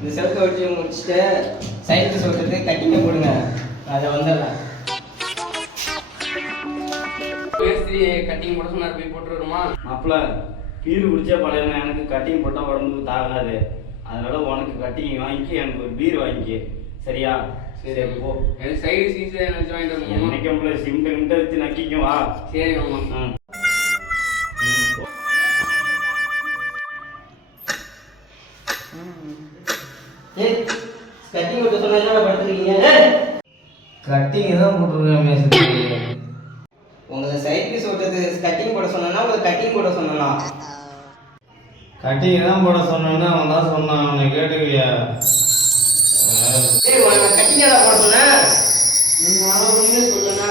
இந்த செவத்தை ஒட்டி முடிச்சுட்டு சைடுக்கு சொல்றது கட்டிங்க போடுங்க. அதை வந்துடலாம். மேஸ்திரி கட்டிங் போட சொன்னார், போய் போட்டு வருமா? மாப்பிள்ள பீரு குடிச்சா பழையவங்க எனக்கு கட்டிங் போட்டால் உடம்புக்கு தாகாது. அதனால உனக்கு கட்டிங் வாங்கி எனக்கு ஒரு பீர் வாங்கி சரியா? சரி போ. எனக்கு சைடு சீஸ் நினச்சி வாங்கிட்டு வரணும். என்னைக்கு நம்மள சிம்ட கிட்ட வச்சு நக்கிக்கும் வா. சரி மாமா. கட்டிங் போட்டு சொன்னா படுத்துருக்கீங்க. கட்டிங் தான் போட்டுருக்கேன் மேஸ்திரி. உங்களை சைட் பீஸ் ஓட்டுறது கட்டிங் போட சொன்னா உங்களுக்கு கட்டிங் போட சொன்னா? கட்டிங் தான் போட சொன்னேன்னு அவன் தான் சொன்னான். அவனை கேட்டுக்கியா? சரி உனக்கு கட்டிங் போட சொன்னேன். நீ சொன்னா